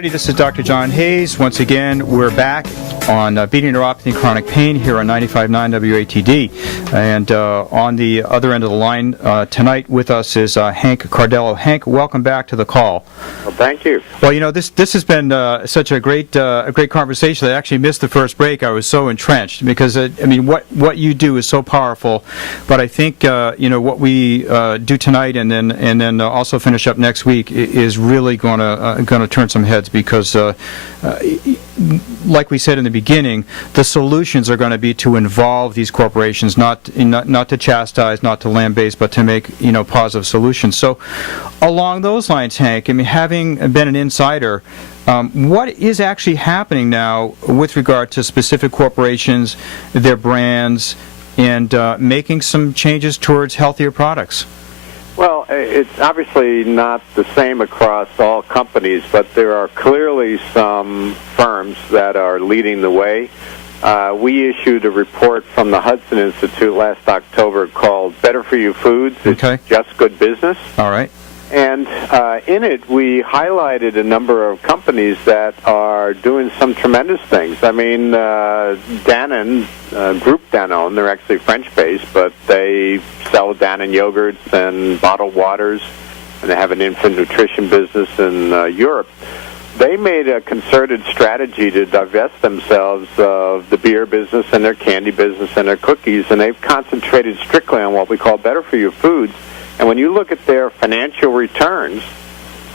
This is Dr. John Hayes. Once again, we're back on beating neuropathy and chronic pain here on 95.9 WATD. And on the other end of the line tonight with us is Hank Cardello. Hank, welcome back to the call. Well, thank you. Well, you know, this has been such a great conversation that I actually missed the first break. I was so entrenched because, I mean, what you do is so powerful. But I think, you know, what we do tonight and then also finish up next week is really going to turn some heads. Because, like we said in the beginning, the solutions are going to be to involve these corporations, not to chastise, not to lambaste, but to make positive solutions. So, along those lines, Hank, I mean, having been an insider, what is actually happening now with regard to specific corporations, their brands, and making some changes towards healthier products? Well, it's obviously not the same across all companies, but there are clearly some firms that are leading the way. We issued a report from the Hudson Institute last October called Better For You Foods. Okay. It's Just Good Business. All right. And in it, we highlighted a number of companies that are doing some tremendous things. I mean, Danone, Group Danone, they're actually French-based, but they sell Danone yogurts and bottled waters, and they have an infant nutrition business in Europe. They made a concerted strategy to divest themselves of the beer business and their candy business and their cookies, and they've concentrated strictly on what we call Better For You Foods. And when you look at their financial returns,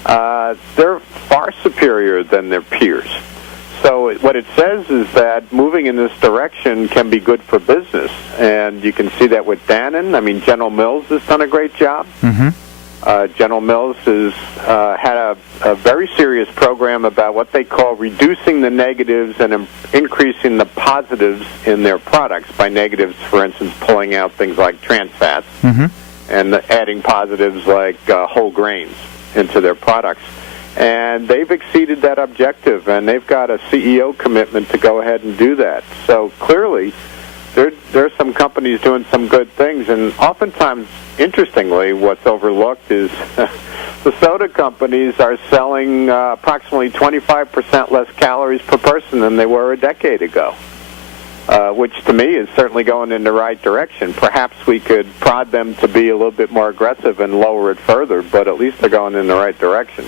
they're far superior than their peers. So what it says is that moving in this direction can be good for business. And you can see that with Danone. I mean, General Mills has done a great job. Mm-hmm. General Mills has had a very serious program about what they call reducing the negatives and increasing the positives in their products. By negatives, for instance, pulling out things like trans fats. Mm-hmm. And adding positives like whole grains into their products. And they've exceeded that objective, and they've got a CEO commitment to go ahead and do that. So clearly, there are some companies doing some good things, and oftentimes, interestingly, what's overlooked is the soda companies are selling approximately 25% less calories per person than they were a decade ago. Which to me is certainly going in the right direction. Perhaps we could prod them to be a little bit more aggressive and lower it further, but at least they're going in the right direction.